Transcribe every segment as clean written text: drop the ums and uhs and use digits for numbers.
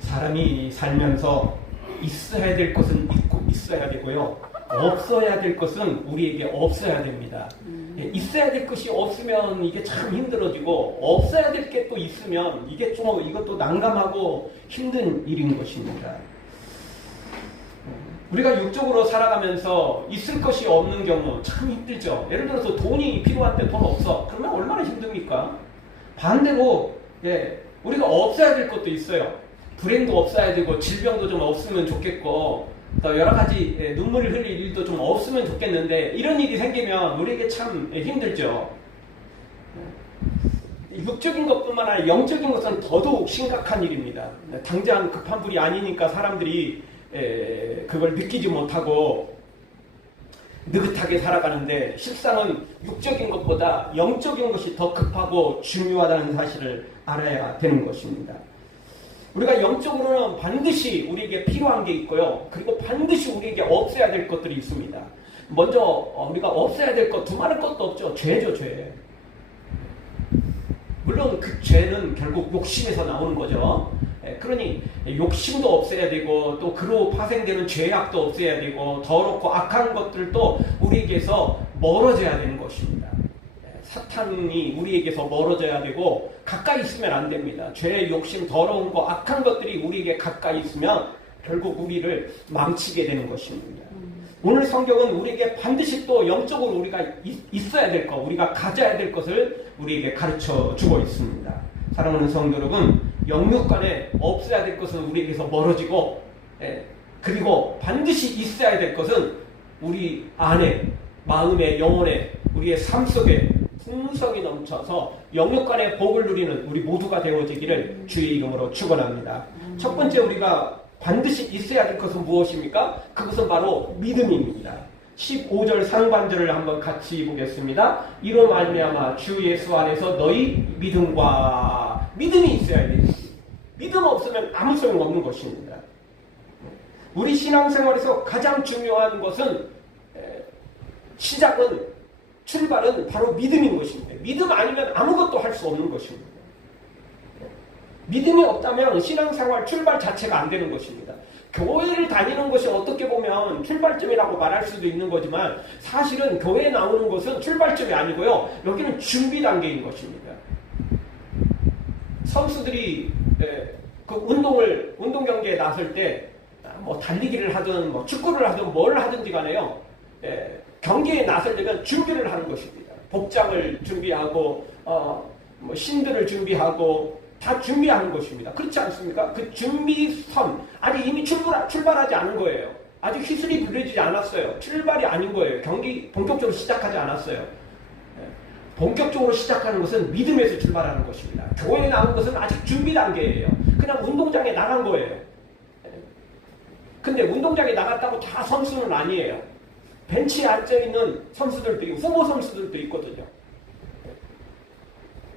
사람이 살면서 있어야 될 것은 있어야 되고요. 없어야 될 것은 우리에게 없어야 됩니다. 있어야 될 것이 없으면 이게 참 힘들어지고 없어야 될 게 또 있으면 이게 좀 이것도 난감하고 힘든 일인 것입니다. 우리가 육적으로 살아가면서 있을 것이 없는 경우 참 힘들죠. 예를 들어서 돈이 필요한데 돈 없어. 그러면 얼마나 힘듭니까? 반대로 우리가 없어야 될 것도 있어요. 불행도 없어야 되고 질병도 좀 없으면 좋겠고 또 여러 가지 눈물을 흘릴 일도 좀 없으면 좋겠는데 이런 일이 생기면 우리에게 참 힘들죠. 육적인 것뿐만 아니라 영적인 것은 더더욱 심각한 일입니다. 당장 급한 불이 아니니까 사람들이 그걸 느끼지 못하고 느긋하게 살아가는데 실상은 육적인 것보다 영적인 것이 더 급하고 중요하다는 사실을 알아야 되는 것입니다. 우리가 영적으로는 반드시 우리에게 필요한 게 있고요. 그리고 반드시 우리에게 없어야 될 것들이 있습니다. 먼저 우리가 없어야 될 것, 두말할 것도 없죠. 죄죠, 죄. 물론 그 죄는 결국 욕심에서 나오는 거죠. 그러니 욕심도 없애야 되고 또 그로 파생되는 죄악도 없애야 되고 더럽고 악한 것들도 우리에게서 멀어져야 되는 것입니다. 사탄이 우리에게서 멀어져야 되고 가까이 있으면 안 됩니다. 죄, 욕심, 더러운 거, 악한 것들이 우리에게 가까이 있으면 결국 우리를 망치게 되는 것입니다. 오늘 성경은 우리에게 반드시 또 영적으로 우리가 있어야 될 것, 우리가 가져야 될 것을 우리에게 가르쳐 주고 있습니다. 사랑하는 성도 여러분, 영육간에 없어야 될 것은 우리에게서 멀어지고 그리고 반드시 있어야 될 것은 우리 안에, 마음에, 영혼에, 우리의 삶 속에 풍성이 넘쳐서 영육간의 복을 누리는 우리 모두가 되어지기를 주의 이름으로 축원합니다. 첫 번째 우리가 반드시 있어야 될 것은 무엇입니까? 그것은 바로 믿음입니다. 15절 상반절을 한번 같이 보겠습니다. 이로 말미암아 주 예수 안에서 너희 믿음이 있어야 됩니다. 믿음 없으면 아무 소용 없는 것입니다. 우리 신앙생활에서 가장 중요한 것은 출발은 바로 믿음인 것입니다. 믿음 아니면 아무것도 할 수 없는 것입니다. 믿음이 없다면 신앙생활 출발 자체가 안 되는 것입니다. 교회를 다니는 것이 어떻게 보면 출발점이라고 말할 수도 있는 거지만 사실은 교회에 나오는 것은 출발점이 아니고요. 여기는 준비 단계인 것입니다. 선수들이 그 운동 경기에 나설 때 뭐 달리기를 하든 뭐 축구를 하든 뭘 하든지 간에요. 경기에 나서려면 준비를 하는 것입니다. 복장을 준비하고 뭐 신들을 준비하고 다 준비하는 것입니다. 그렇지 않습니까? 그 준비선 아직 이미 출발하지 않은 거예요. 아직 휘슬이 불려지지 않았어요. 출발이 아닌 거예요. 경기 본격적으로 시작하지 않았어요. 본격적으로 시작하는 것은 믿음에서 출발하는 것입니다. 교회에 나온 것은 아직 준비 단계예요. 그냥 운동장에 나간 거예요. 근데 운동장에 나갔다고 다 선수는 아니에요. 벤치에 앉아있는 선수들도 있고 후보 선수들도 있거든요.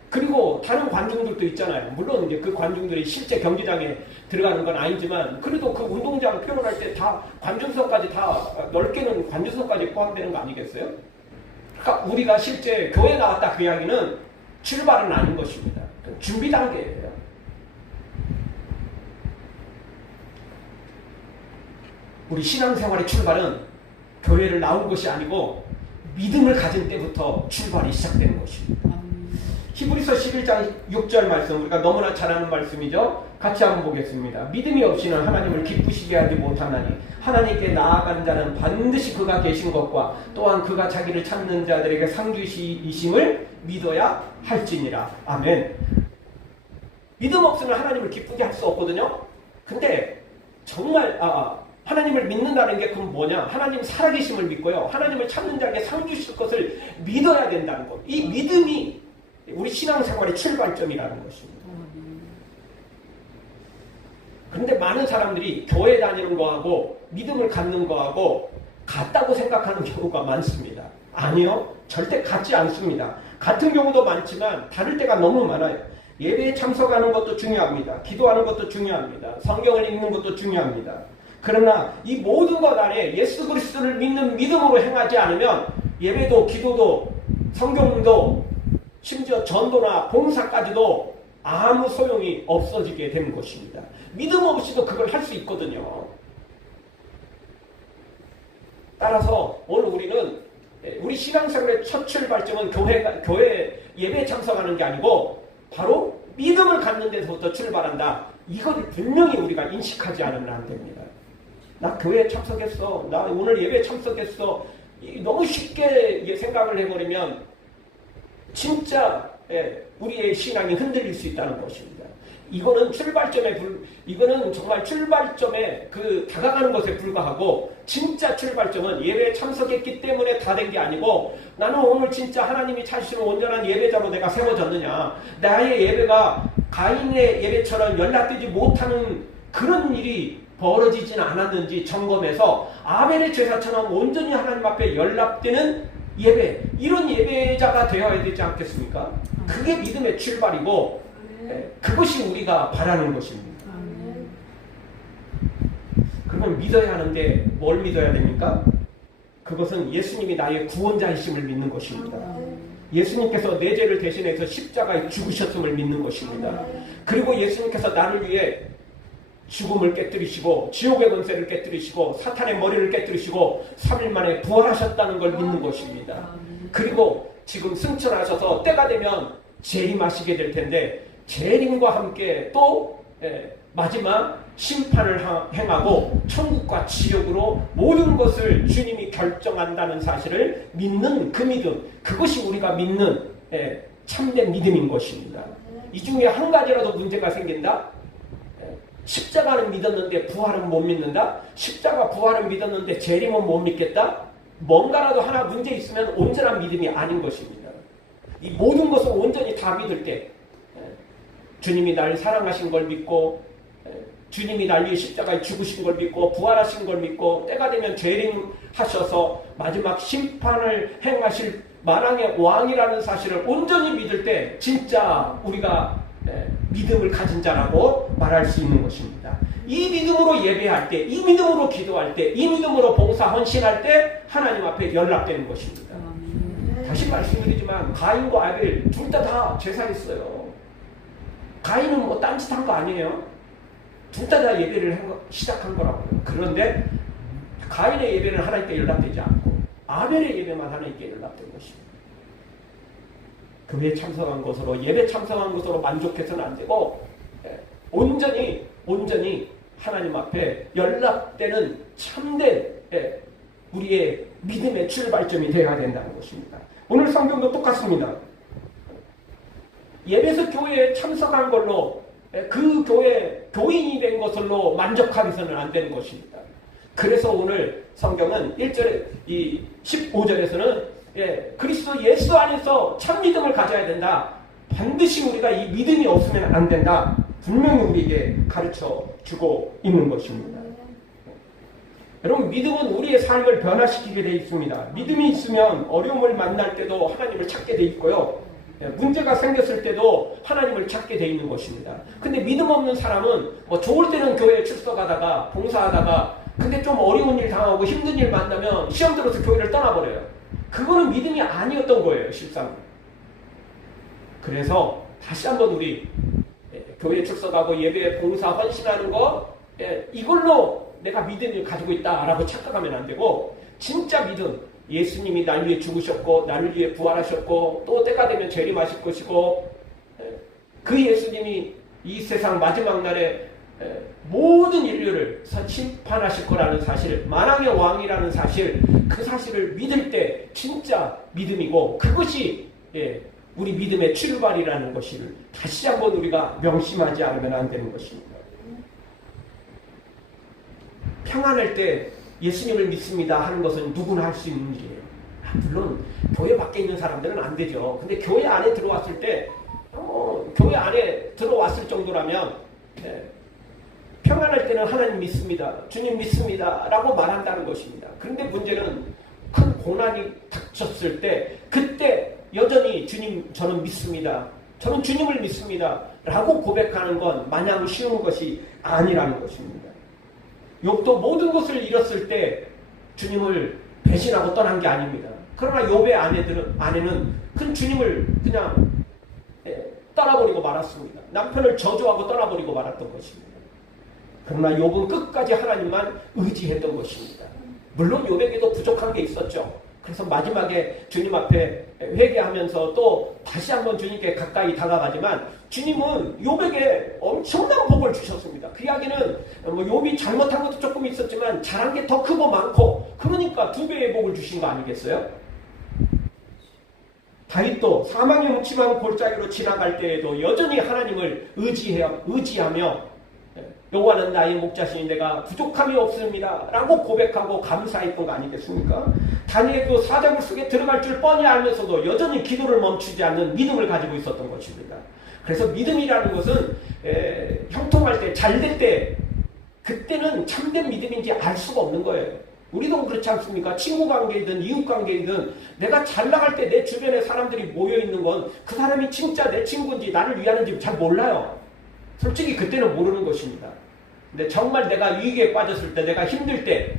그리고 다른 관중들도 있잖아요. 물론 이제 그 관중들이 실제 경기장에 들어가는 건 아니지만 그래도 그 운동장 표현할 때 다 관중석까지 다 넓게는 관중석까지 포함되는 거 아니겠어요? 그러니까 우리가 실제 교회에 나왔다 그 이야기는 출발은 아닌 것입니다. 준비 단계예요. 우리 신앙생활의 출발은 교회를 나온 것이 아니고 믿음을 가진 때부터 출발이 시작되는 것입니다. 히브리서 11장 6절 말씀 우리가 너무나 잘 아는 말씀이죠. 같이 한번 보겠습니다. 믿음이 없이는 하나님을 기쁘시게 하지 못하나니 하나님께 나아가는 자는 반드시 그가 계신 것과 또한 그가 자기를 찾는 자들에게 상주이심을 믿어야 할지니라. 아멘. 믿음 없으면 하나님을 기쁘게 할 수 없거든요. 근데 정말 하나님을 믿는다는 게 그럼 뭐냐? 하나님 살아계심을 믿고요. 하나님을 찾는 자에게 상 주실 것을 믿어야 된다는 것. 이 믿음이 우리 신앙생활의 출발점이라는 것입니다. 그런데 많은 사람들이 교회 다니는 거하고 믿음을 갖는 거하고 같다고 생각하는 경우가 많습니다. 아니요. 절대 같지 않습니다. 같은 경우도 많지만 다를 때가 너무 많아요. 예배에 참석하는 것도 중요합니다. 기도하는 것도 중요합니다. 성경을 읽는 것도 중요합니다. 그러나 이 모든 것 안에 예수 그리스도를 믿는 믿음으로 행하지 않으면 예배도 기도도 성경도 심지어 전도나 봉사까지도 아무 소용이 없어지게 되는 것입니다. 믿음 없이도 그걸 할 수 있거든요. 따라서 오늘 우리는 우리 신앙생활의 첫 출발점은 교회 예배에 참석하는 게 아니고 바로 믿음을 갖는 데서부터 출발한다. 이걸 분명히 우리가 인식하지 않으면 안 됩니다. 나 교회에 참석했어. 나 오늘 예배에 참석했어. 너무 쉽게 생각을 해버리면 진짜 우리의 신앙이 흔들릴 수 있다는 것입니다. 이거는 정말 출발점에 다가가는 것에 불과하고, 진짜 출발점은 예배에 참석했기 때문에 다 된 게 아니고, 나는 오늘 진짜 하나님이 찾으시는 온전한 예배자로 내가 세워졌느냐, 나의 예배가 가인의 예배처럼 연락되지 못하는 그런 일이 벌어지진 않았는지 점검해서 아벨의 제사처럼 온전히 하나님 앞에 연락되는 예배, 이런 예배자가 되어야 되지 않겠습니까? 그게 믿음의 출발이고, 그것이 우리가 바라는 것입니다. 그러면 믿어야 하는데 뭘 믿어야 됩니까? 그것은 예수님이 나의 구원자이심을 믿는 것입니다. 예수님께서 내 죄를 대신해서 십자가에 죽으셨음을 믿는 것입니다. 그리고 예수님께서 나를 위해 죽음을 깨뜨리시고 지옥의 권세를 깨뜨리시고 사탄의 머리를 깨뜨리시고 3일 만에 부활하셨다는 걸 믿는 것입니다. 그리고 지금 승천하셔서 때가 되면 재림하시게 될 텐데, 재림과 함께 또 마지막 심판을 행하고 천국과 지옥으로 모든 것을 주님이 결정한다는 사실을 믿는 그 믿음, 그것이 우리가 믿는 참된 믿음인 것입니다. 이 중에 한 가지라도 문제가 생긴다? 십자가는 믿었는데 부활은 못 믿는다? 십자가 부활은 믿었는데 재림은 못 믿겠다? 뭔가라도 하나 문제 있으면 온전한 믿음이 아닌 것입니다. 이 모든 것을 온전히 다 믿을 때, 주님이 나를 사랑하신 걸 믿고, 주님이 날 위해 십자가에 죽으신 걸 믿고, 부활하신 걸 믿고, 때가 되면 재림하셔서 마지막 심판을 행하실 만왕의 왕이라는 사실을 온전히 믿을 때 진짜 우리가 믿음을 가진 자라고 말할 수 있는 것입니다. 이 믿음으로 예배할 때, 이 믿음으로 기도할 때, 이 믿음으로 봉사 헌신할 때 하나님 앞에 연락되는 것입니다. 다시 말씀드리지만 가인과 아벨 둘 다 제사했어요. 가인은 뭐 딴짓한 거 아니에요. 둘 다 예배를 시작한 거라고요. 그런데 가인의 예배는 하나님께 연락되지 않고 아벨의 예배만 하나님께 연락된 것입니다. 교회에 참석한 것으로, 예배 참석한 것으로 만족해서는 안 되고, 온전히 하나님 앞에 연락되는 참된 우리의 믿음의 출발점이 되어야 된다는 것입니다. 오늘 성경도 똑같습니다. 예배에서 교회에 참석한 걸로 그 교회 교인이 된 것으로 만족하기서는 안 되는 것입니다. 그래서 오늘 성경은 1절에 이 15절에서는 그리스도 예수 안에서 참 믿음을 가져야 된다. 반드시 우리가 이 믿음이 없으면 안 된다. 분명히 우리에게 가르쳐 주고 있는 것입니다. 여러분, 믿음은 우리의 삶을 변화시키게 되어 있습니다. 믿음이 있으면 어려움을 만날 때도 하나님을 찾게 되어 있고요. 문제가 생겼을 때도 하나님을 찾게 되어 있는 것입니다. 근데 믿음 없는 사람은 뭐 좋을 때는 교회에 출석하다가 봉사하다가 근데 좀 어려운 일 당하고 힘든 일 만나면 시험 들어서 교회를 떠나버려요. 그거는 믿음이 아니었던 거예요, 실상. 그래서 다시 한번 우리 교회에 출석하고 예배에 봉사 헌신하는 거, 이걸로 내가 믿음을 가지고 있다라고 착각하면 안 되고, 진짜 믿음, 예수님이 날 위해 죽으셨고 나를 위해 부활하셨고 또 때가 되면 재림하실 것이고, 그 예수님이 이 세상 마지막 날에 모든 인류를 심판하실 거라는 사실, 만왕의 왕이라는 사실, 그 사실을 믿을 때 진짜 믿음이고, 그것이 우리 믿음의 출발이라는 것을 다시 한번 우리가 명심하지 않으면 안 되는 것입니다. 평안할 때 예수님을 믿습니다 하는 것은 누구나 할 수 있는 일이에요. 물론 교회 밖에 있는 사람들은 안 되죠. 근데 교회 안에 들어왔을 때 교회 안에 들어왔을 정도라면 평안할 때는 하나님 믿습니다, 주님 믿습니다 라고 말한다는 것입니다. 그런데 문제는 큰 고난이 닥쳤을 때, 그때 여전히 주님 저는 믿습니다, 저는 주님을 믿습니다 라고 고백하는 건 마냥 쉬운 것이 아니라는 것입니다. 욥도 모든 것을 잃었을 때 주님을 배신하고 떠난 게 아닙니다. 그러나 욥의 아내는 큰 주님을 그냥 떠나버리고 말았습니다. 남편을 저주하고 떠나버리고 말았던 것입니다. 그러나 욥은 끝까지 하나님만 의지했던 것입니다. 물론 욥에게도 부족한 게 있었죠. 그래서 마지막에 주님 앞에 회개하면서 또 다시 한번 주님께 가까이 다가가지만 주님은 욥에게 엄청난 복을 주셨습니다. 그 이야기는 뭐 욥이 잘못한 것도 조금 있었지만 잘한 게 더 크고 많고 그러니까 2배의 복을 주신 거 아니겠어요? 다윗도 사망의 묻침한 골짜기로 지나갈 때에도 여전히 하나님을 의지하며 여호와는 나의 목자시니 내가 부족함이 없습니다 라고 고백하고 감사했던 거 아니겠습니까? 다니엘도 사자굴 속에 들어갈 줄 뻔히 알면서도 여전히 기도를 멈추지 않는 믿음을 가지고 있었던 것입니다. 그래서 믿음이라는 것은 형통할 때, 잘 될 때 그때는 참된 믿음인지 알 수가 없는 거예요. 우리도 그렇지 않습니까? 친구 관계이든 이웃 관계이든 내가 잘 나갈 때 내 주변에 사람들이 모여있는 건 그 사람이 진짜 내 친구인지 나를 위하는지 잘 몰라요. 솔직히 그때는 모르는 것입니다. 근데 정말 내가 위기에 빠졌을 때, 내가 힘들 때,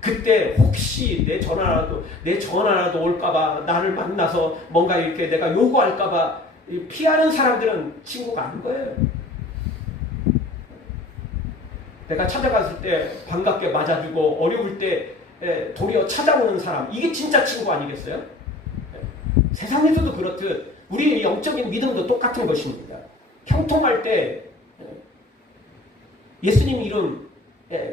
그때 혹시 내 전화라도 올까봐, 나를 만나서 뭔가 이렇게 내가 요구할까봐 피하는 사람들은 친구가 아닌 거예요. 내가 찾아갔을 때 반갑게 맞아주고 어려울 때 도리어 찾아오는 사람, 이게 진짜 친구 아니겠어요? 세상에서도 그렇듯 우리의 영적인 믿음도 똑같은 것입니다. 형통할 때 예수님 이름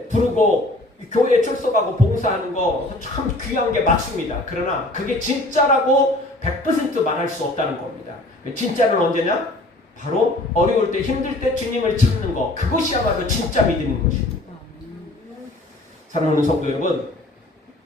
부르고 교회에 출석하고 봉사하는 거 참 귀한 게 맞습니다. 그러나 그게 진짜라고 100% 말할 수 없다는 겁니다. 진짜는 언제냐? 바로 어려울 때 힘들 때 주님을 찾는 거, 그것이야말로 진짜 믿음인 것입니다. 사랑하는 성도 여러분,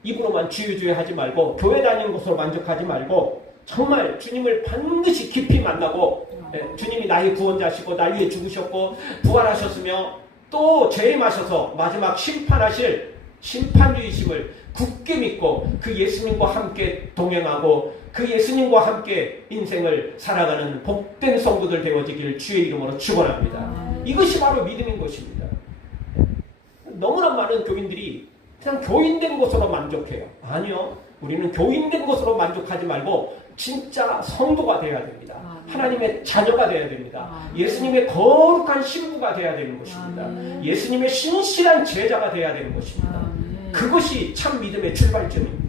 입으로만 주여 하지 말고 교회 다니는 것으로 만족하지 말고 정말 주님을 반드시 깊이 만나고 주님이 나의 구원자시고 날 위해 죽으셨고 부활하셨으며 또 재림하셔서 마지막 심판하실 심판주이심을 굳게 믿고 그 예수님과 함께 동행하고 그 예수님과 함께 인생을 살아가는 복된 성도들 되어지길 주의 이름으로 축원합니다. 이것이 바로 믿음인 것입니다. 너무나 많은 교인들이 그냥 교인된 것으로 만족해요. 아니요. 우리는 교인된 것으로 만족하지 말고 진짜 성도가 되어야 됩니다. 하나님의 자녀가 되어야 됩니다. 예수님의 거룩한 신부가 되어야 되는 것입니다. 예수님의 신실한 제자가 되어야 되는 것입니다. 그것이 참 믿음의 출발점입니다.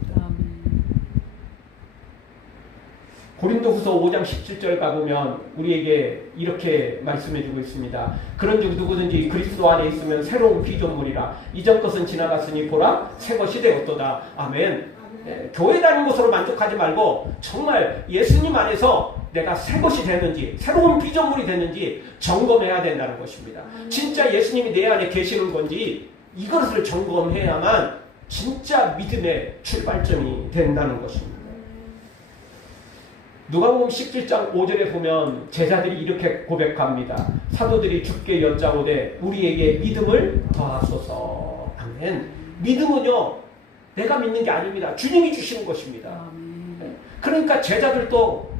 고린도후서 5장 17절 가보면 우리에게 이렇게 말씀해주고 있습니다. 그런즉 누구든지 그리스도 안에 있으면 새로운 피조물이라 이전 것은 지나갔으니 보라 새 것이 되었도다. 아멘. 교회 다니는 것으로 만족하지 말고 정말 예수님 안에서 내가 새 것이 됐는지 새로운 피조물이 됐는지 점검해야 된다는 것입니다. 진짜 예수님이 내 안에 계시는 건지 이것을 점검해야만 진짜 믿음의 출발점이 된다는 것입니다. 누가복음 17장 5절에 보면 제자들이 이렇게 고백합니다. 사도들이 주께 여짜오되 우리에게 믿음을 더하소서. 아멘. 믿음은요 내가 믿는 게 아닙니다. 주님이 주시는 것입니다. 그러니까 제자들도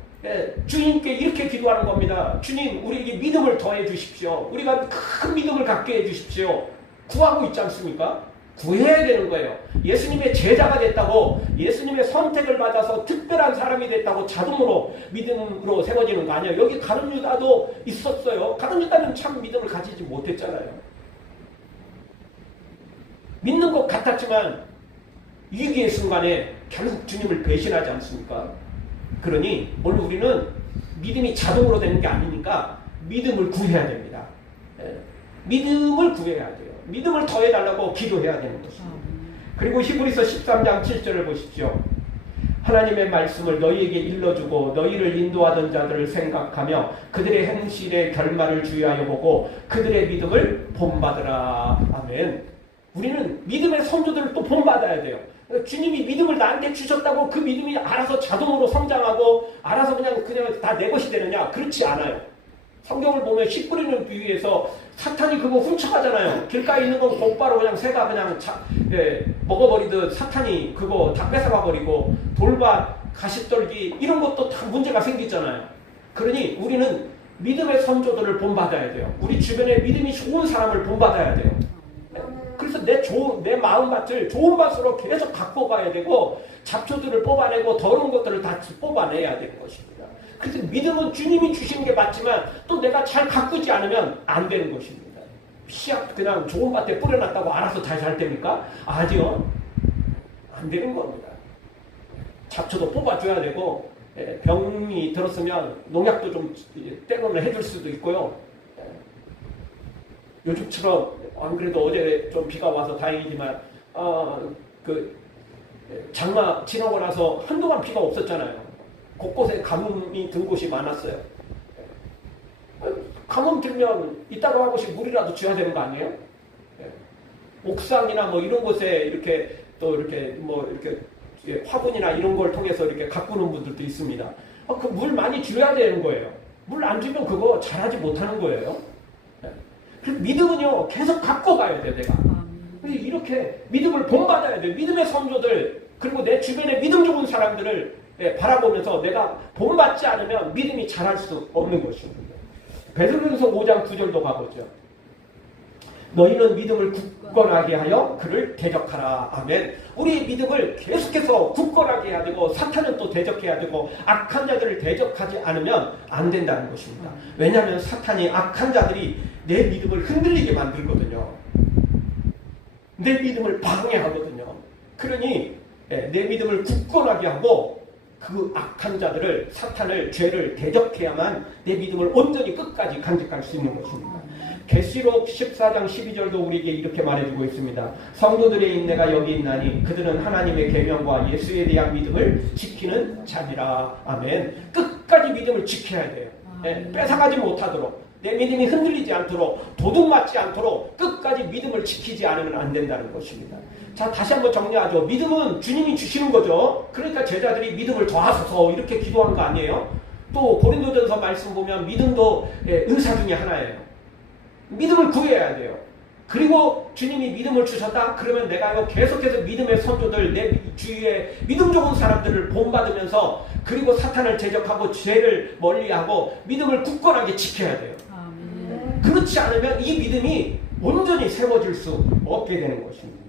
주님께 이렇게 기도하는 겁니다. 주님 우리에게 믿음을 더해 주십시오. 우리가 큰 믿음을 갖게 해 주십시오. 구하고 있지 않습니까? 구해야 되는 거예요. 예수님의 제자가 됐다고 예수님의 선택을 받아서 특별한 사람이 됐다고 자동으로 믿음으로 세워지는 거 아니에요. 여기 가룟 유다도 있었어요. 가룟 유다는 참 믿음을 가지지 못했잖아요. 믿는 것 같았지만 위기의 순간에 결국 주님을 배신하지 않습니까? 그러니 오늘 우리는 믿음이 자동으로 되는 게 아니니까 믿음을 구해야 됩니다. 믿음을 구해야 돼요. 믿음을 더해달라고 기도해야 되는 것입니다. 그리고 히브리서 13장 7절을 보십시오. 하나님의 말씀을 너희에게 일러주고 너희를 인도하던 자들을 생각하며 그들의 행실의 결말을 주의하여 보고 그들의 믿음을 본받으라. 아멘. 우리는 믿음의 선조들을 또 본받아야 돼요. 주님이 믿음을 나한테 주셨다고 그 믿음이 알아서 자동으로 성장하고 알아서 그냥 다 내 것이 되느냐? 그렇지 않아요. 성경을 보면 씨 뿌리는 비유에서 사탄이 그거 훔쳐가잖아요. 길가에 있는 건 곧바로 그냥 새가 그냥 먹어버리듯 사탄이 그거 다 뺏어가버리고 돌밭, 가시떨기 이런 것도 다 문제가 생기잖아요. 그러니 우리는 믿음의 선조들을 본받아야 돼요. 우리 주변에 믿음이 좋은 사람을 본받아야 돼요. 그래서 내 마음밭을 좋은 밭으로 계속 갖고 가야 되고 잡초들을 뽑아내고 더러운 것들을 다 뽑아내야 되는 것입니다. 그래서 믿음은 주님이 주시는 게 맞지만 또 내가 잘 가꾸지 않으면 안 되는 것입니다. 씨앗 그냥 좋은 밭에 뿌려놨다고 알아서 잘 살 됩니까? 아니요. 안 되는 겁니다. 잡초도 뽑아줘야 되고 병이 들었으면 농약도 좀 때로는 해줄 수도 있고요. 요즘처럼 안 그래도 어제 좀 비가 와서 다행이지만 장마 지나고 나서 한동안 비가 없었잖아요. 곳곳에 가뭄이 든 곳이 많았어요. 가뭄 들면 이따가 한 곳이 물이라도 줘야 되는 거 아니에요? 옥상이나 뭐 이런 곳에 이렇게 또 이렇게 뭐 이렇게 화분이나 이런 걸 통해서 이렇게 가꾸는 분들도 있습니다. 그 물 많이 줘야 되는 거예요. 물 안 주면 그거 잘하지 못하는 거예요. 그래서 믿음은요 계속 가꿔가야 돼 내가. 이렇게 믿음을 본받아야 돼. 믿음의 선조들 그리고 내 주변에 믿음 좋은 사람들을 바라보면서 내가 본받지 않으면 믿음이 자랄 수 없는 것입니다. 베드로전서 5장 9절도 가보죠. 너희는 믿음을 굳건하게 하여 그를 대적하라. 아멘. 우리의 믿음을 계속해서 굳건하게 해야 되고 사탄은 또 대적해야 되고 악한 자들을 대적하지 않으면 안 된다는 것입니다. 왜냐하면 사탄이 악한 자들이 내 믿음을 흔들리게 만들거든요. 내 믿음을 방해하거든요. 그러니 내 믿음을 굳건하게 하고 그 악한 자들을 사탄을 죄를 대적해야만 내 믿음을 온전히 끝까지 간직할 수 있는 것입니다. 계시록 14장 12절도 우리에게 이렇게 말해주고 있습니다. 성도들의 인내가 여기 있나니 그들은 하나님의 계명과 예수에 대한 믿음을 지키는 자니라. 아멘. 끝까지 믿음을 지켜야 돼요. 뺏어가지 못하도록 내 믿음이 흔들리지 않도록 도둑맞지 않도록 끝까지 믿음을 지키지 않으면 안 된다는 것입니다. 자, 다시 한번 정리하죠. 믿음은 주님이 주시는 거죠. 그러니까 제자들이 믿음을 더하소서 이렇게 기도한 거 아니에요? 또 고린도전서 말씀 보면 믿음도 은사 중에 하나예요. 믿음을 구해야 돼요. 그리고 주님이 믿음을 주셨다? 그러면 내가 계속해서 믿음의 선조들, 내 주위에 믿음 좋은 사람들을 본받으면서 그리고 사탄을 제적하고 죄를 멀리하고 믿음을 굳건하게 지켜야 돼요. 그렇지 않으면 이 믿음이 온전히 세워질 수 없게 되는 것입니다.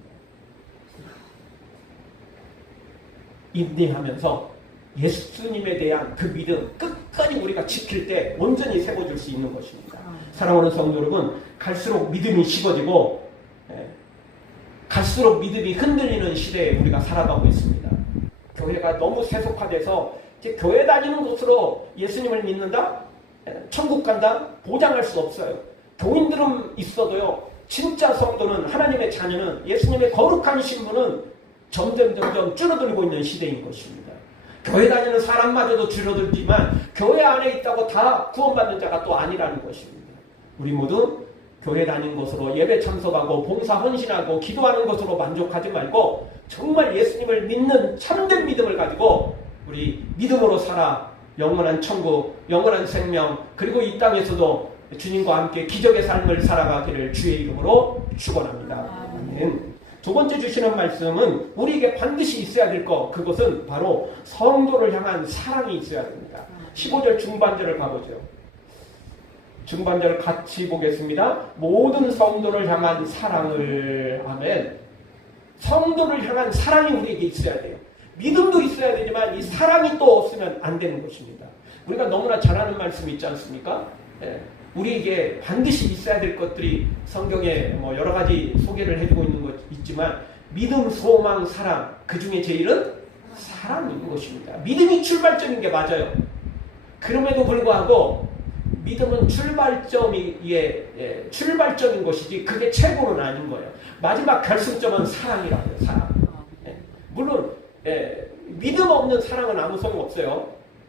인내하면서 예수님에 대한 그 믿음 끝까지 우리가 지킬 때 온전히 세워질 수 있는 것입니다. 사랑하는 성도 여러분, 갈수록 믿음이 식어지고 갈수록 믿음이 흔들리는 시대에 우리가 살아가고 있습니다. 교회가 너무 세속화돼서 이제 교회 다니는 것으로 예수님을 믿는다? 천국 간다? 보장할 수 없어요. 교인들은 있어도요, 진짜 성도는 하나님의 자녀는 예수님의 거룩한 신분은 점점 줄어들고 있는 시대인 것입니다. 교회 다니는 사람마저도 줄어들지만 교회 안에 있다고 다 구원받는 자가 또 아니라는 것입니다. 우리 모두 교회 다니는 것으로 예배 참석하고 봉사 헌신하고 기도하는 것으로 만족하지 말고 정말 예수님을 믿는 참된 믿음을 가지고 우리 믿음으로 살아 영원한 천국, 영원한 생명 그리고 이 땅에서도 주님과 함께 기적의 삶을 살아가기를 주의 이름으로 축원합니다. 아멘. 두 번째 주시는 말씀은 우리에게 반드시 있어야 될 것, 그것은 바로 성도를 향한 사랑이 있어야 됩니다. 15절 중반절을 가보죠. 중반절을 같이 보겠습니다. 모든 성도를 향한 사랑을. 아멘. 성도를 향한 사랑이 우리에게 있어야 돼요. 믿음도 있어야 되지만 이 사랑이 또 없으면 안 되는 것입니다. 우리가 너무나 잘 아는 말씀이 있지 않습니까? 우리에게 반드시 있어야 될 것들이 성경에 뭐 여러 가지 소개를 해주고 있는 것 있지만 믿음, 소망, 사랑, 그 중에 제일은 사랑인 것입니다. 믿음이 출발점인 게 맞아요. 그럼에도 불구하고 믿음은 출발점인 것이지 그게 최고는 아닌 거예요. 마지막 결승점은 사랑이라고요. 사랑. 물론 믿음 없는 사랑은 아무 소용 없어요.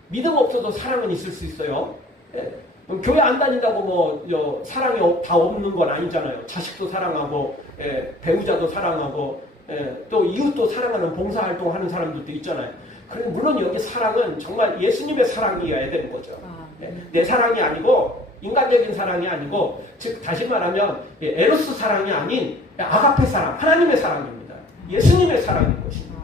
믿음 없어도 사랑은 있을 수 있어요. 교회 안 다닌다고 뭐 사랑이 다 없는 건 아니잖아요. 자식도 사랑하고 배우자도 사랑하고 또 이웃도 사랑하는 봉사활동 하는 사람들도 있잖아요. 그런데 물론 여기 사랑은 정말 예수님의 사랑이어야 되는 거죠. 내 사랑이 아니고 인간적인 사랑이 아니고 즉 다시 말하면 에로스 사랑이 아닌 아가페 사랑, 하나님의 사랑입니다. 예수님의 사랑인 것입니다.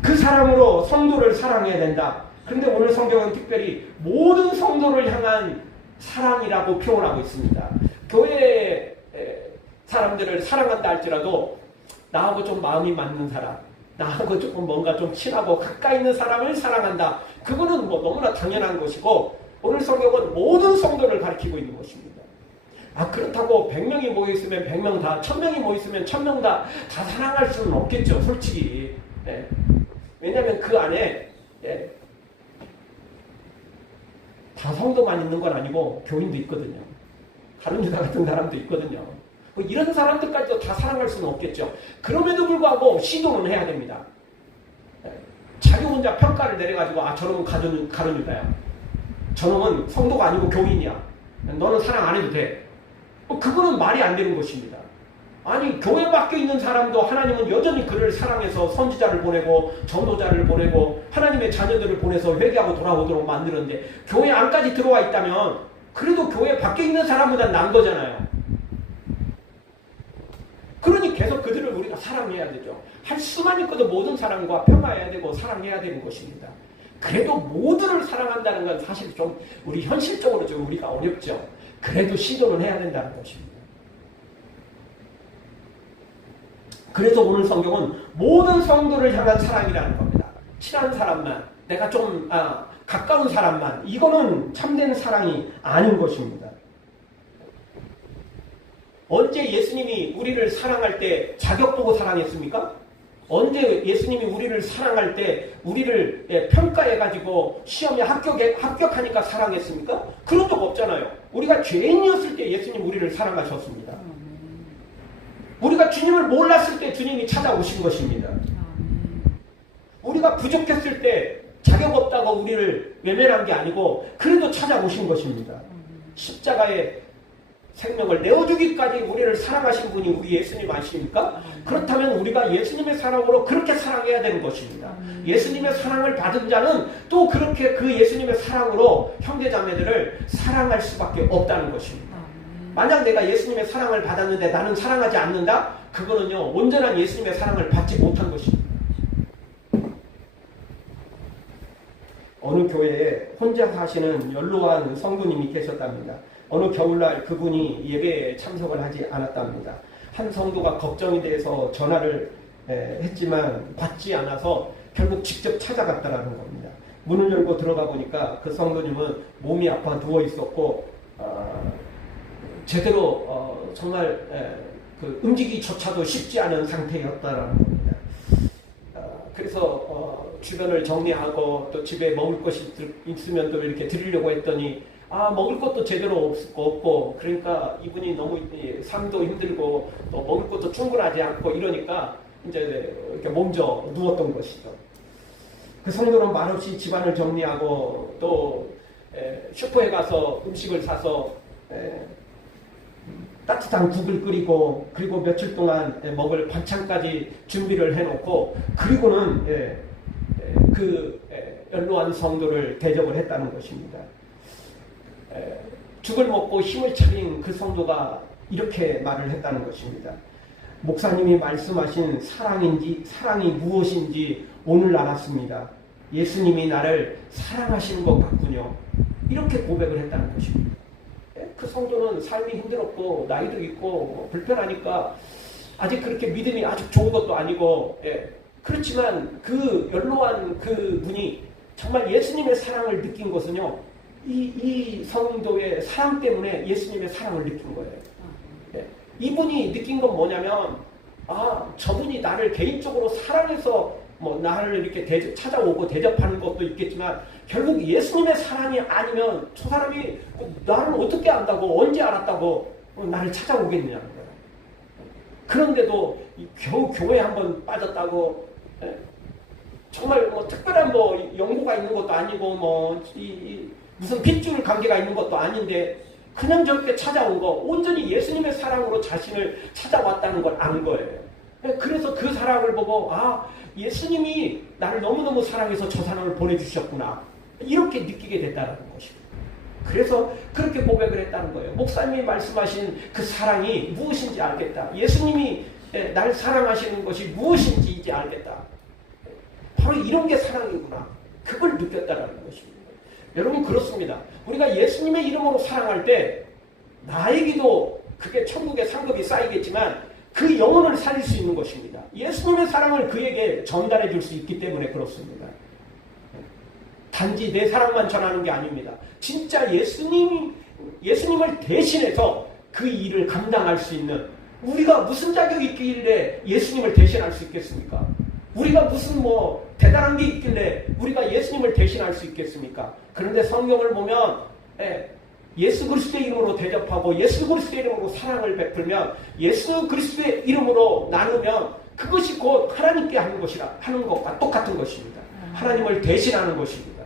그 사랑으로 성도를 사랑해야 된다. 그런데 오늘 성경은 특별히 모든 성도를 향한 사랑이라고 표현하고 있습니다. 교회 사람들을 사랑한다 할지라도 나하고 좀 마음이 맞는 사람, 나하고 조금 뭔가 좀 친하고 가까이 있는 사람을 사랑한다. 그거는 뭐 너무나 당연한 것이고 오늘 성경은 모든 성도를 가리키고 있는 것입니다. 그렇다고 100명이 모여있으면 100명 다, 1000명이 모여있으면 1000명 다 사랑할 수는 없겠죠, 솔직히. 예. 왜냐하면 그 안에 다 성도만 있는 건 아니고 교인도 있거든요. 가룟유다 같은 사람도 있거든요. 뭐 이런 사람들까지도 다 사랑할 수는 없겠죠. 그럼에도 불구하고 시도는 해야 됩니다. 자기 혼자 평가를 내려가지고 저놈은 가룟유다야. 저놈은 성도가 아니고 교인이야. 너는 사랑 안 해도 돼. 그거는 말이 안 되는 것입니다. 아니 교회 밖에 있는 사람도 하나님은 여전히 그를 사랑해서 선지자를 보내고 전도자를 보내고 하나님의 자녀들을 보내서 회개하고 돌아오도록 만들었는데 교회 안까지 들어와 있다면 그래도 교회 밖에 있는 사람보다 난 거잖아요. 그러니 계속 그들을 우리가 사랑해야 되죠. 할 수만 있거든 모든 사람과 평화해야 되고 사랑해야 되는 것입니다. 그래도 모두를 사랑한다는 건 사실 좀 우리 현실적으로 좀 우리가 어렵죠. 그래도 시도는 해야 된다는 것입니다. 그래서 오늘 성경은 모든 성도를 향한 사랑이라는 겁니다. 친한 사람만, 내가 좀 가까운 사람만, 이거는 참된 사랑이 아닌 것입니다. 언제 예수님이 우리를 사랑할 때 자격 보고 사랑했습니까? 언제 예수님이 우리를 사랑할 때 우리를 평가해가지고 시험에 합격하니까 사랑했습니까? 그런 적 없잖아요. 우리가 죄인이었을 때 예수님 우리를 사랑하셨습니다. 우리가 주님을 몰랐을 때 주님이 찾아오신 것입니다. 우리가 부족했을 때 자격 없다고 우리를 외면한 게 아니고 그래도 찾아오신 것입니다. 십자가에 생명을 내어주기까지 우리를 사랑하신 분이 우리 예수님 아십니까? 그렇다면 우리가 예수님의 사랑으로 그렇게 사랑해야 되는 것입니다. 예수님의 사랑을 받은 자는 또 그렇게 그 예수님의 사랑으로 형제자매들을 사랑할 수밖에 없다는 것입니다. 만약 내가 예수님의 사랑을 받았는데 나는 사랑하지 않는다? 그거는요 온전한 예수님의 사랑을 받지 못한 것입니다. 어느 교회에 혼자 사시는 연로한 성도님이 계셨답니다. 어느 겨울날 그분이 예배에 참석을 하지 않았답니다. 한 성도가 걱정이 돼서 전화를 했지만 받지 않아서 결국 직접 찾아갔다라는 겁니다. 문을 열고 들어가 보니까 그 성도님은 몸이 아파 누워 있었고 제대로 정말 그 움직이기조차도 쉽지 않은 상태였다라는 겁니다. 그래서 주변을 정리하고 또 집에 먹을 것이 있으면 또 이렇게 드리려고 했더니 먹을 것도 제대로 없고 그러니까 이분이 너무 삶도 힘들고 또 먹을 것도 충분하지 않고 이러니까 이제 이렇게 몸져 누웠던 것이죠. 그 성도는 말없이 집안을 정리하고 또 슈퍼에 가서 음식을 사서 따뜻한 국을 끓이고 그리고 며칠 동안 먹을 반찬까지 준비를 해놓고 그리고는 그 연로한 성도를 대접을 했다는 것입니다. 죽을 먹고 힘을 차린 그 성도가 이렇게 말을 했다는 것입니다. 목사님이 말씀하신 사랑이 무엇인지 오늘 알았습니다. 예수님이 나를 사랑하시는 것 같군요. 이렇게 고백을 했다는 것입니다. 그 성도는 삶이 힘들었고 나이도 있고 불편하니까 아직 그렇게 믿음이 아주 좋은 것도 아니고 그렇지만 그 연로한 그 분이 정말 예수님의 사랑을 느낀 것은요 이 성도의 사랑 때문에 예수님의 사랑을 느낀 거예요. 이분이 느낀 건 뭐냐면 저분이 나를 개인적으로 사랑해서 뭐 나를 이렇게 찾아오고 대접하는 것도 있겠지만 결국 예수님의 사랑이 아니면 저 사람이 나를 어떻게 안다고 언제 알았다고 나를 찾아오겠느냐는 거예요. 그런데도 겨우 교회에 한번 빠졌다고 정말 뭐 특별한 뭐 연고가 있는 것도 아니고 뭐 무슨 핏줄 관계가 있는 것도 아닌데 그냥 저렇게 찾아온 거 온전히 예수님의 사랑으로 자신을 찾아왔다는 걸 안 거예요. 그래서 그 사랑을 보고 예수님이 나를 너무너무 사랑해서 저 사람을 보내주셨구나 이렇게 느끼게 됐다는 것입니다. 그래서 그렇게 고백을 했다는 거예요. 목사님이 말씀하신 그 사랑이 무엇인지 알겠다. 예수님이 날 사랑하시는 것이 무엇인지 이제 알겠다. 바로 이런 게 사랑이구나. 그걸 느꼈다는 것입니다. 여러분 그렇습니다. 우리가 예수님의 이름으로 사랑할 때 나에게도 그게 천국의 상급이 쌓이겠지만 그 영혼을 살릴 수 있는 것입니다. 예수님의 사랑을 그에게 전달해 줄 수 있기 때문에 그렇습니다. 단지 내 사랑만 전하는 게 아닙니다. 진짜 예수님을 대신해서 그 일을 감당할 수 있는, 우리가 무슨 자격이 있길래 예수님을 대신할 수 있겠습니까? 우리가 무슨 대단한 게 있길래 우리가 예수님을 대신할 수 있겠습니까? 그런데 성경을 보면 예수 그리스도의 이름으로 대접하고 예수 그리스도의 이름으로 사랑을 베풀면, 예수 그리스도의 이름으로 나누면 그것이 곧 하나님께 하는 것과 똑같은 것입니다. 하나님을 대신하는 것입니다.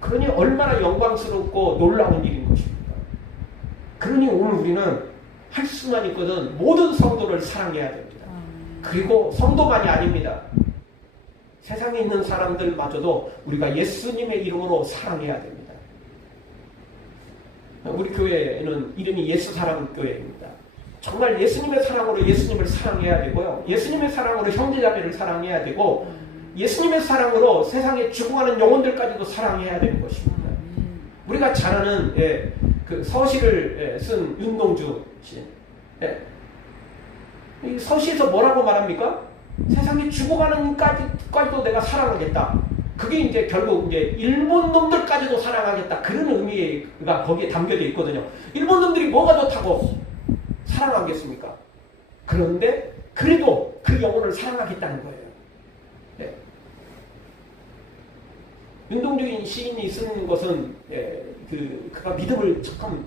그러니 얼마나 영광스럽고 놀라운 일인 것입니다. 그러니 오늘 우리는 할 수만 있거든 모든 성도를 사랑해야 됩니다. 그리고 성도만이 아닙니다. 세상에 있는 사람들마저도 우리가 예수님의 이름으로 사랑해야 됩니다. 우리 교회는 이름이 예수사랑교회입니다. 정말 예수님의 사랑으로 예수님을 사랑해야 되고요. 예수님의 사랑으로 형제자매를 사랑해야 되고, 예수님의 사랑으로 세상에 죽어가는 영혼들까지도 사랑해야 되는 것입니다. 우리가 잘 아는 그 서시를 쓴 윤동주 씨. 이 서시에서 뭐라고 말합니까? 세상에 죽어가는 까지도 내가 사랑하겠다. 그게 이제 결국 이제 일본 놈들까지도 사랑하겠다. 그런 의미가 거기에 담겨져 있거든요. 일본 놈들이 뭐가 좋다고 사랑하겠습니까? 그런데 그래도 그 영혼을 사랑하겠다는 거예요. 네. 윤동주 시인이 쓴 것은 그가 믿음을 참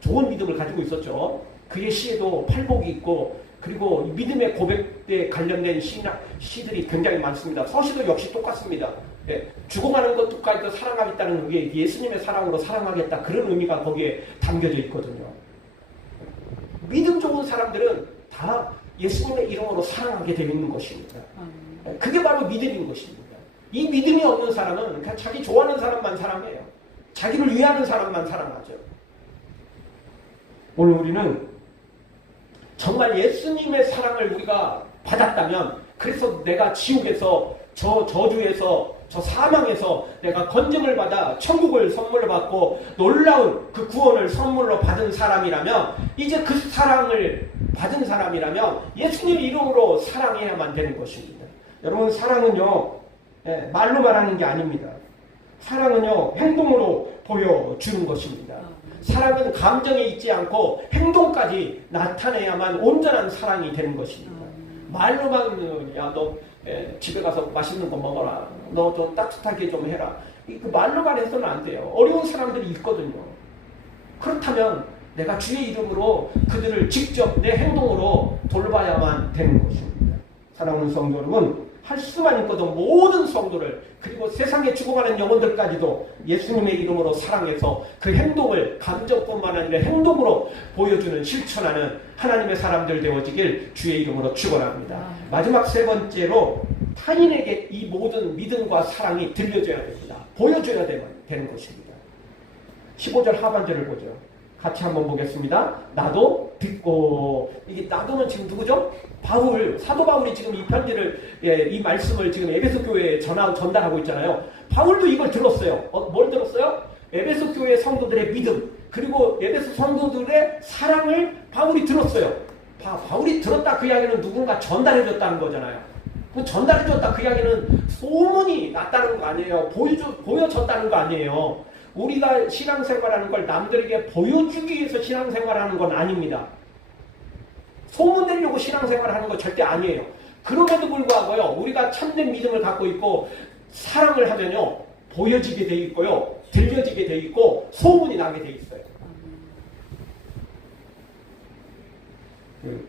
좋은 믿음을 가지고 있었죠. 그의 시에도 팔복이 있고, 그리고 믿음의 고백에 관련된 시들이 굉장히 많습니다. 서시도 역시 똑같습니다. 죽어가는 것까지도 사랑하겠다는 게 예수님의 사랑으로 사랑하겠다, 그런 의미가 거기에 담겨져 있거든요. 믿음 좋은 사람들은 다 예수님의 이름으로 사랑하게 되어 있는 것입니다. 그게 바로 믿음인 것입니다. 이 믿음이 없는 사람은 그냥 자기 좋아하는 사람만 사랑해요. 자기를 위하는 사람만 사랑하죠. 오늘 우리는 정말 예수님의 사랑을 우리가 받았다면, 그래서 내가 지옥에서, 저 저주에서, 저 사망에서 내가 건짐을 받아 천국을 선물로 받고 놀라운 그 구원을 선물로 받은 사람이라면, 이제 그 사랑을 받은 사람이라면 예수님 이름으로 사랑해야만 되는 것입니다. 여러분, 사랑은요 말로 말하는 게 아닙니다. 사랑은요 행동으로 보여주는 것입니다. 사랑은 감정에 있지 않고 행동까지 나타내야만 온전한 사랑이 되는 것입니다. 말로만 야 너 집에 가서 맛있는 거 먹어라, 너 좀 따뜻하게 좀 해라, 그 말로만 해서는 안 돼요. 어려운 사람들이 있거든요. 그렇다면 내가 주의 이름으로 그들을 직접 내 행동으로 돌봐야만 되는 것입니다. 사랑하는 성도 여러분, 할 수만 있거든 모든 성도를, 그리고 세상에 죽어가는 영혼들까지도 예수님의 이름으로 사랑해서 그 행동을 감정뿐만 아니라 행동으로 보여주는, 실천하는 하나님의 사람들 되어지길 주의 이름으로 축원합니다. 마지막 세 번째로, 타인에게 이 모든 믿음과 사랑이 들려줘야 됩니다. 보여줘야 되는 것입니다. 15절 하반절을 보죠. 같이 한번 보겠습니다. 나도 듣고, 이게 나도는 지금 누구죠? 사도 바울이 지금 이 편지를, 이 말씀을 지금 에베소 교회에 전달하고 있잖아요. 바울도 이걸 들었어요. 뭘 들었어요? 에베소 교회 성도들의 믿음, 그리고 에베소 성도들의 사랑을 바울이 들었어요. 바울이 들었다, 그 이야기는 누군가 전달해줬다는 거잖아요. 전달해줬다, 그 이야기는 소문이 났다는 거 아니에요. 보여줬다는 거 아니에요. 우리가 신앙생활하는 걸 남들에게 보여주기 위해서 신앙생활하는 건 아닙니다. 소문내려고 신앙생활하는 거 절대 아니에요. 그럼에도 불구하고요, 우리가 참된 믿음을 갖고 있고 사랑을 하면요, 보여지게 돼 있고요, 들려지게 돼 있고 소문이 나게 돼 있어요.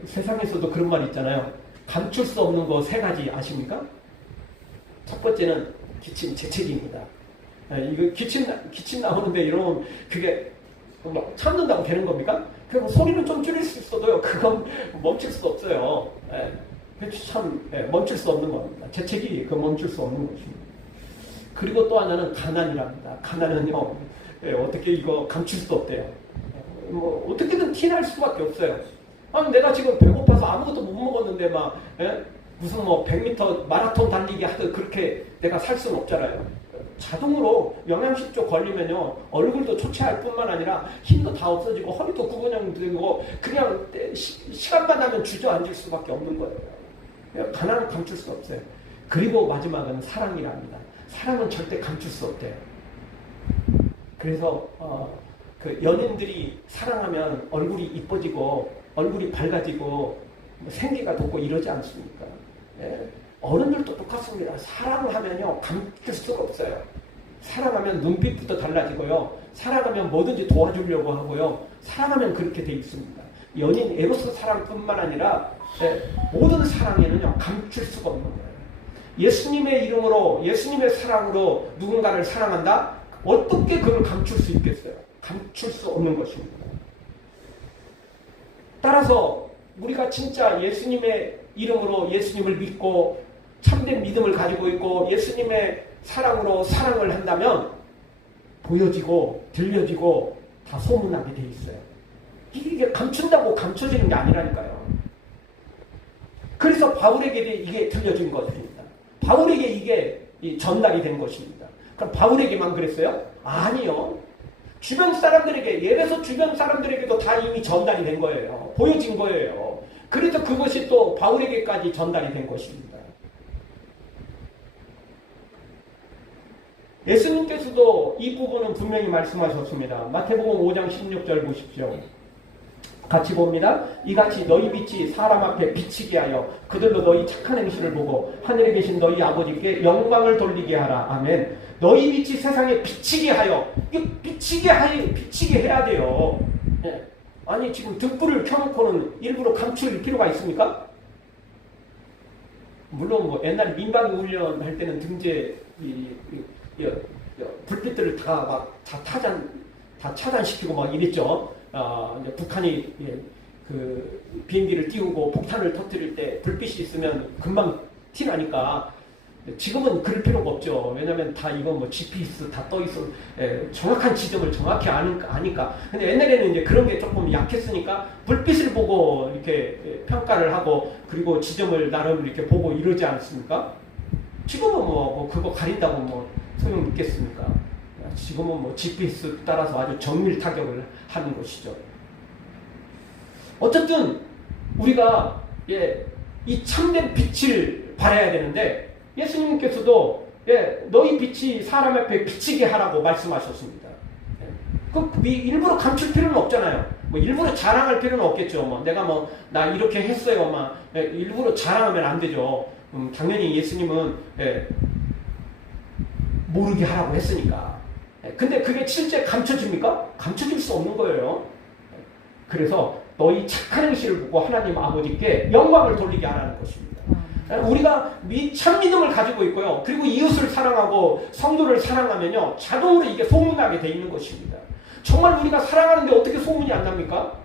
세상에서도 그런 말 있잖아요. 감출 수 없는 거 세 가지 아십니까? 첫 번째는 기침, 재채기입니다. 이거 기침 나오는데 이러면 그게 참는다고 되는 겁니까? 그럼 소리는 좀 줄일 수 있어도요, 그건 멈출 수 없어요. 멈출 수 없는 겁니다. 재채기, 그건 멈출 수 없는 것입니다. 그리고 또 하나는 가난이랍니다. 가난은요, 어떻게 이거 감출 수 없대요. 어떻게든 티날 수밖에 없어요. 아니, 내가 지금 배고파서 아무것도 못 먹었는데 무슨 100m 마라톤 달리기 하듯 그렇게 내가 살 수는 없잖아요. 자동으로 영양실조 걸리면요, 얼굴도 초췌할 뿐만 아니라 힘도 다 없어지고 허리도 구부정되고 그냥 시간만 나면 주저앉을 수밖에 없는 거예요. 가난을 감출 수 없어요. 그리고 마지막은 사랑이랍니다. 사랑은 절대 감출 수 없대요. 그래서 그 연인들이 사랑하면 얼굴이 이뻐지고 얼굴이 밝아지고 생기가 돋고 이러지 않습니까? 예? 어른들도 똑같습니다. 사랑을 하면요 감출 수가 없어요. 사랑하면 눈빛부터 달라지고요. 사랑하면 뭐든지 도와주려고 하고요. 사랑하면 그렇게 돼 있습니다. 연인 에로스 사랑뿐만 아니라 모든 사랑에는요 감출 수가 없는 거예요. 예수님의 이름으로 예수님의 사랑으로 누군가를 사랑한다? 어떻게 그걸 감출 수 있겠어요? 감출 수 없는 것입니다. 따라서 우리가 진짜 예수님의 이름으로 예수님을 믿고 참된 믿음을 가지고 있고 예수님의 사랑으로 사랑을 한다면 보여지고 들려지고 다 소문나게 돼 있어요. 이게 감춘다고 감춰지는 게 아니라니까요. 그래서 바울에게 이게 들려진 것입니다. 바울에게 이게 전달이 된 것입니다. 그럼 바울에게만 그랬어요? 아니요. 주변 사람들에게, 예배소 주변 사람들에게도 다 이미 전달이 된 거예요. 보여진 거예요. 그래서 그것이 또 바울에게까지 전달이 된 것입니다. 예수님께서도 이 부분은 분명히 말씀하셨습니다. 마태복음 5장 16절 보십시오. 같이 봅니다. 이같이 너희 빛이 사람 앞에 비치게 하여 그들로 너희 착한 행실을 보고 하늘에 계신 너희 아버지께 영광을 돌리게 하라. 아멘. 너희 빛이 세상에 비치게 하여, 이게 비치게 해야 돼요. 예. 아니 지금 등불을 켜놓고는 일부러 감출 필요가 있습니까? 물론 뭐 옛날 민방위 훈련 할 때는 등재 불빛들을 다 차단시키고 막 이랬죠. 이제 북한이 그 비행기를 띄우고 폭탄을 터뜨릴 때 불빛이 있으면 금방 티나니까 지금은 그럴 필요가 없죠. 왜냐하면 다 이건 뭐 GPS 다 떠 있어 정확한 지점을 정확히 아니까. 근데 옛날에는 이제 그런 게 조금 약했으니까 불빛을 보고 이렇게 평가를 하고 그리고 지점을 나름 이렇게 보고 이러지 않습니까? 지금은 뭐 그거 가린다고 뭐 소용 있겠습니까? 지금은 뭐 GPS 따라서 아주 정밀 타격을 하는 것이죠. 어쨌든 우리가 이 참된 빛을 발해야 되는데 예수님께서도 너희 빛이 사람 앞에 비치게 하라고 말씀하셨습니다. 일부러 감출 필요는 없잖아요. 뭐 일부러 자랑할 필요는 없겠죠. 뭐 내가 나 이렇게 했어요. 막 일부러 자랑하면 안 되죠. 당연히 예수님은 모르게 하라고 했으니까. 근데 그게 실제 감춰집니까? 감춰질 수 없는 거예요. 그래서 너희 착한 행실을 보고 하나님 아버지께 영광을 돌리게 하라는 것입니다. 우리가 참 믿음을 가지고 있고요. 그리고 이웃을 사랑하고 성도를 사랑하면요. 자동으로 이게 소문나게 돼 있는 것입니다. 정말 우리가 사랑하는데 어떻게 소문이 안 납니까?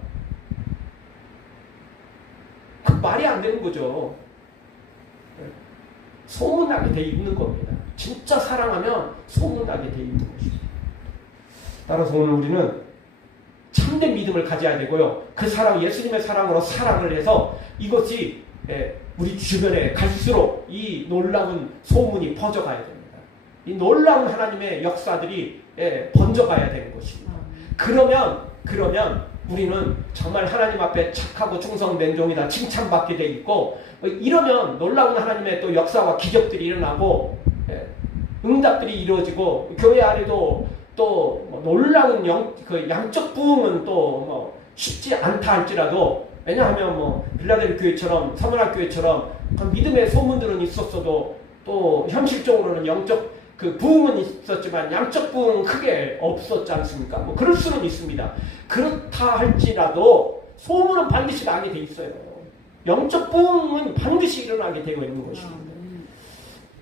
그 말이 안 되는 거죠. 소문나게 돼 있는 겁니다. 진짜 사랑하면 소문나게 돼 있는 것입니다. 따라서 오늘 우리는 참된 믿음을 가져야 되고요. 그 사랑, 예수님의 사랑으로 사랑을 해서 이것이 우리 주변에 갈수록 이 놀라운 소문이 퍼져가야 됩니다. 이 놀라운 하나님의 역사들이 번져가야 되는 것입니다. 그러면 우리는 정말 하나님 앞에 착하고 충성된 종이다 칭찬받게 돼 있고 이러면 놀라운 하나님의 또 역사와 기적들이 일어나고 응답들이 이루어지고 교회 안에도 또 놀라운 양적 부흥은 또 쉽지 않다 할지라도 왜냐하면 빌라델 교회처럼 서문학 교회처럼 믿음의 소문들은 있었어도 또 현실적으로는 영적 그 부흥은 있었지만 양적 부흥은 크게 없었지 않습니까? 그럴 수는 있습니다. 그렇다 할지라도 소문은 반드시 나게 돼 있어요. 영적 부흥은 반드시 일어나게 되어 있는 것입니다.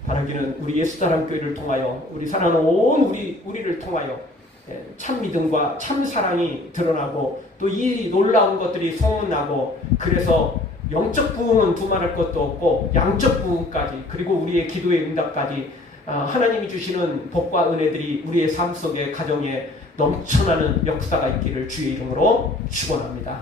바라기는 우리 예수사랑교회를 통하여 우리 사랑하는 온 우리를 통하여 참 믿음과 참 사랑이 드러나고 또 이 놀라운 것들이 소문나고 그래서 영적 부흥은 두말할 것도 없고 양적 부흥까지 그리고 우리의 기도의 응답까지 하나님이 주시는 복과 은혜들이 우리의 삶 속에 가정에 넘쳐나는 역사가 있기를 주의 이름으로 축원합니다.